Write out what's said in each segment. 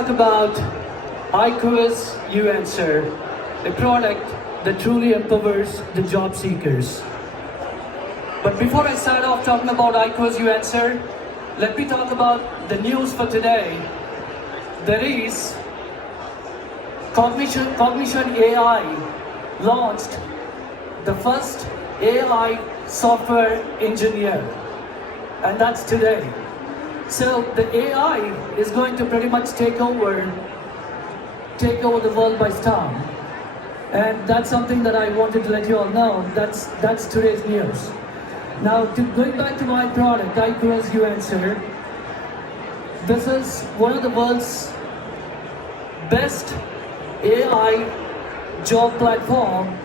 talk about IQuizUanswer, a product that truly empowers the job seekers. But before I start off talking about IQuizUanswer, let me talk about the news for today. There is Cognition AI launched the first AI software engineer, and that's today. So the AI is going to pretty much take over the world by storm, and that's something that I wanted to let you all know. That's today's news. Now, going back to my product, IQuizUanswer, this is one of the world's best AI job platform,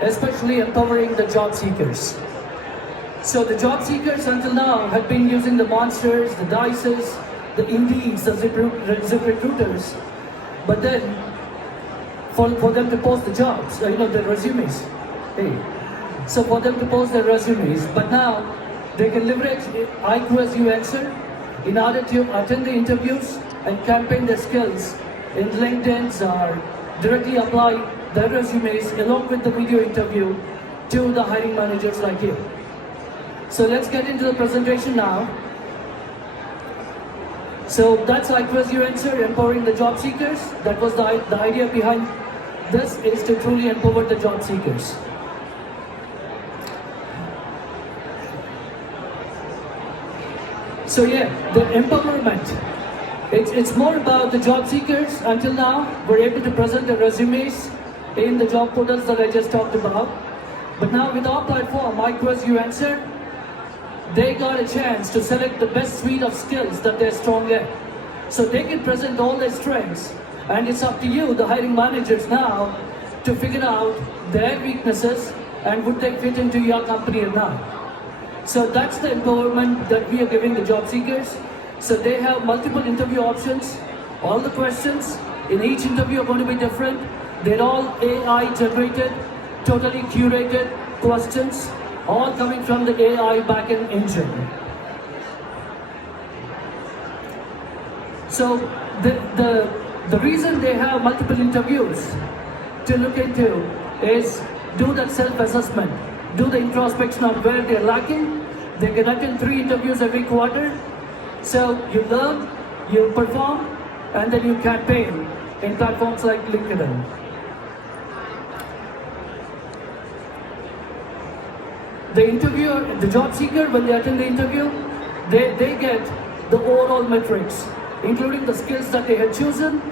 especially empowering the job seekers. So the job seekers until now have been using the Monsters, the Dices, the Indies, the ZipRecruiters, but then for them to post the jobs, the resumes. So for them to post their resumes, but now they can leverage IQuizUanswer in order to attend the interviews and campaign their skills in LinkedIn or directly apply their resumes along with the video interview to the hiring managers like you. So let's get into the presentation now. So that's IQuizUanswer, empowering the job seekers. That was the idea behind this, is to truly empower the job seekers. So yeah, the empowerment. It's more about the job seekers. Until now, we're able to present the resumes in the job portals that I just talked about. But now with our platform, IQuizUanswer, they got a chance to select the best suite of skills that they're strong at. So they can present all their strengths, and it's up to you, the hiring managers now, to figure out their weaknesses and would they fit into your company or not. So that's the empowerment that we are giving the job seekers. So they have multiple interview options. All the questions in each interview are going to be different. They're all AI generated, totally curated questions, all coming from the AI backend engine. So the reason they have multiple interviews to look into is do that self-assessment, do the introspection on where they're lacking. They can attend 3 interviews every quarter. So you learn, you perform, and then you campaign in platforms like LinkedIn. The interviewer, the job seeker, when they attend the interview, they get the overall metrics, including the skills that they have chosen,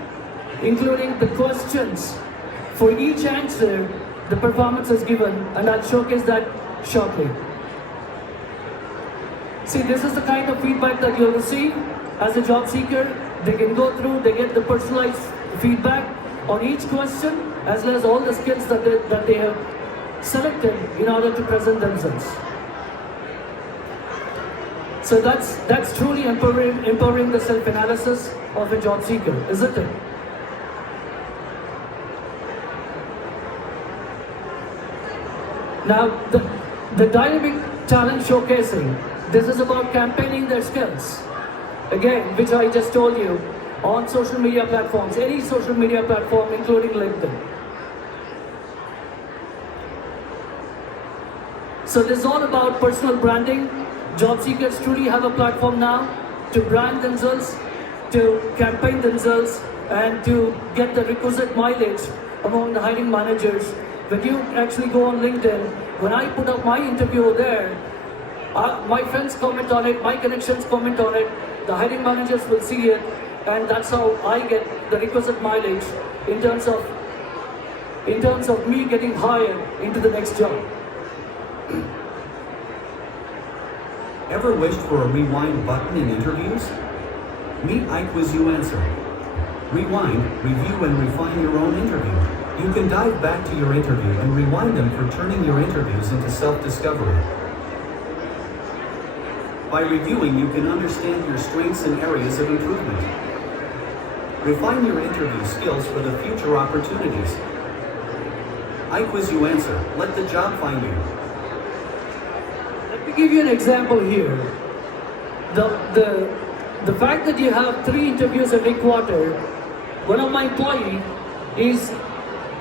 including the questions. For each answer, the performance is given, and I'll showcase that shortly. See, this is the kind of feedback that you'll receive as a job seeker. They can go through, they get the personalized feedback on each question, as well as all the skills that they have selected in order to present themselves. So that's truly empowering the self-analysis of a job seeker, isn't it? Now, the dynamic talent showcasing, this is about campaigning their skills. Again, which I just told you, on social media platforms, any social media platform, including LinkedIn. So this is all about personal branding. Job seekers truly have a platform now to brand themselves, to campaign themselves, and to get the requisite mileage among the hiring managers. When you actually go on LinkedIn, when I put up my interview there, my friends comment on it, my connections comment on it, the hiring managers will see it, and that's how I get the requisite mileage in terms of me getting hired into the next job. Ever wished for a rewind button in interviews? Meet IQuizUanswer. Rewind, review, and refine your own interview. You can dive back to your interview and rewind them for turning your interviews into self-discovery. By reviewing, you can understand your strengths and areas of improvement. Refine your interview skills for the future opportunities. IQuizUanswer, let the job find you. Let me give you an example here. the fact that you have 3 interviews every quarter, one of my employee is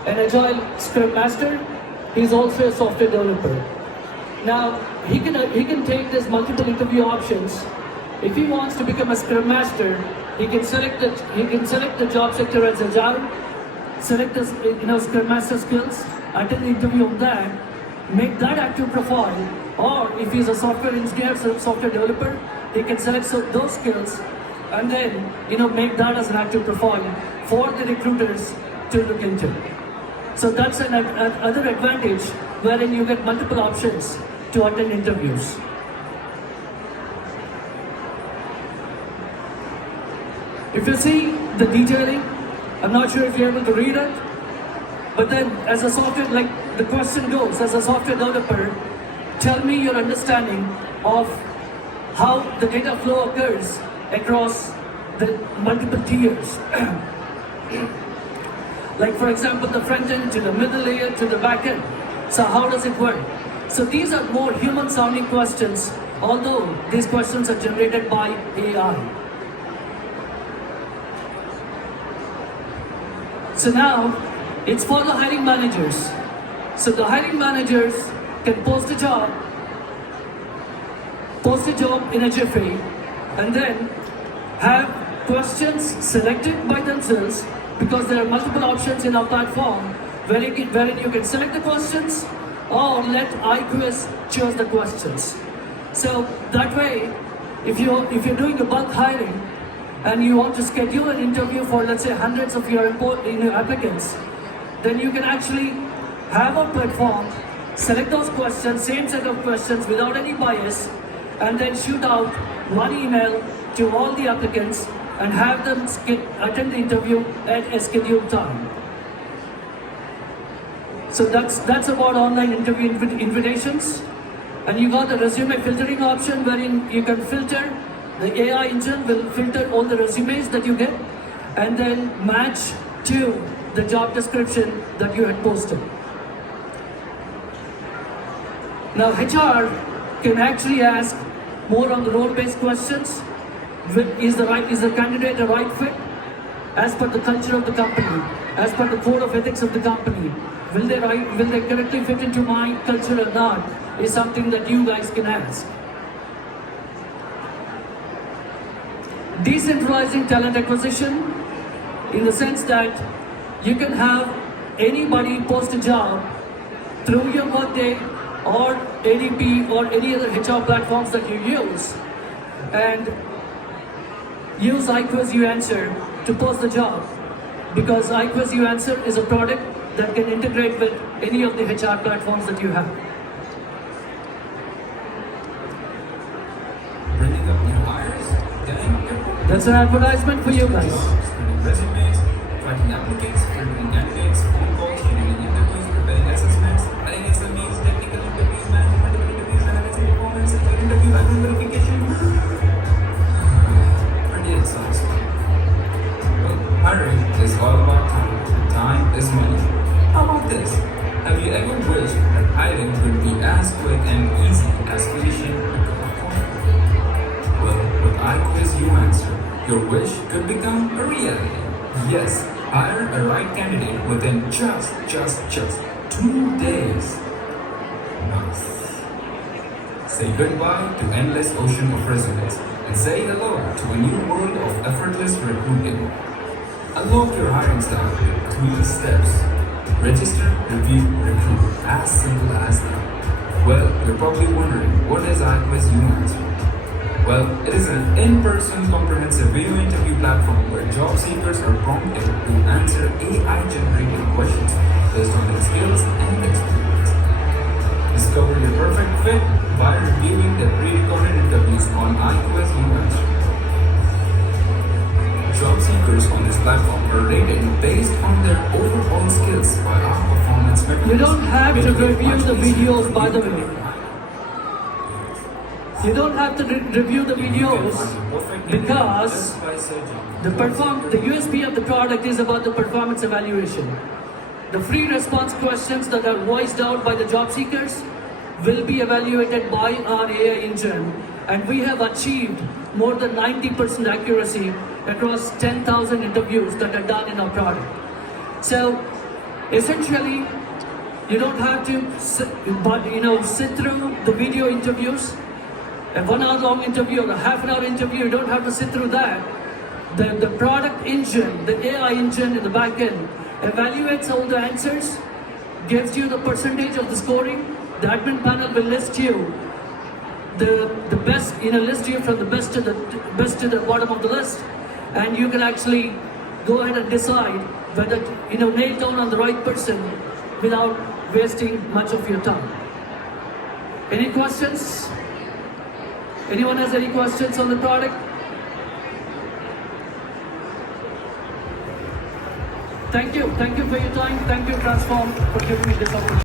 an agile scrum master. He's also a software developer. Now he can take these multiple interview options. If he wants to become a scrum master, he can select the job sector as agile, select the scrum master skills, attend the interview on that, make that active profile, or if he's a software engineer, software developer, he can select those skills and then make that as an active profile for the recruiters to look into. So that's another advantage wherein you get multiple options to attend interviews. If you see the detailing, I'm not sure if you're able to read it, but then as a software, like the question goes, as a software developer, tell me your understanding of how the data flow occurs across the multiple tiers. Like for example, the front end to the middle layer to the back end. So how does it work? So these are more human sounding questions, although these questions are generated by AI. So now, it's for the hiring managers. So the hiring managers can post a job in a jiffy, and then have questions selected by themselves, because there are multiple options in our platform wherein you can select the questions or let iQuiz choose the questions. So that way, if you're doing a bulk hiring, and you want to schedule an interview for, let's say, hundreds of your applicants, then you can actually have a platform, select those questions, same set of questions without any bias, and then shoot out one email to all the applicants and have them attend the interview at a scheduled time. So that's about online interview invitations. And you got the resume filtering option wherein you can filter. The AI engine will filter all the resumes that you get and then match to the job description that you had posted. Now HR can actually ask more on the role-based questions. Is the candidate a right fit as per the culture of the company, as per the code of ethics of the company? Will they correctly fit into my culture or not? Is something that you guys can ask. Decentralizing talent acquisition, in the sense that you can have anybody post a job through your Workday or ADP or any other HR platforms that you use, and use IQuizUanswer to post the job, because IQuizUanswer is a product that can integrate with any of the HR platforms that you have. Bringing up new hires, That's an advertisement for you guys. screening resumes, writing applicants, filtering candidates, phone calls, scheduling interviews, preparing assessments, running SMEs, technical interviews, management interviews, analyzing performance, interview verification. Pretty exhausting. Well, hiring is all about time. Time is money. How about this? Have you ever wished that hiring could be as quick and easy as finishing a cup of coffee? Well, with IQuizUanswer, your wish could become a reality. Yes, hire a right candidate within just 2 days. Nice. Say goodbye to endless ocean of resumes and say hello to a new world of effortless recruiting. Unlock your hiring style with 3 steps. Register, review, recruit. As simple as that. Well, you're probably wondering, what is IQuizUanswer? Well, it is an in-person comprehensive video interview platform where job seekers are prompted to answer AI-generated questions based on their skills and experience. Discover your perfect fit by reviewing the pre-recorded interviews on IQuizUanswer. Job seekers on this platform are rated based on their overall skills by our performance metrics. You don't have to review the videos, by the way. You don't have to review the videos because the USP of the product is about the performance evaluation. The free response questions that are voiced out by the job seekers will be evaluated by our AI engine, and we have achieved more than 90% accuracy across 10,000 interviews that are done in our product. So essentially, you don't have to sit through the video interviews, a 1 hour long interview or a half an hour interview. You don't have to sit through that. The product engine, the AI engine in the back end, evaluates all the answers, gives you the percentage of the scoring. The admin panel will list you the best, list you from the best to the bottom of the list, and you can actually go ahead and decide whether nail down on the right person without wasting much of your time. Any questions? Anyone has any questions on the product? Thank you for your time. Thank you, Transform, for giving me this opportunity.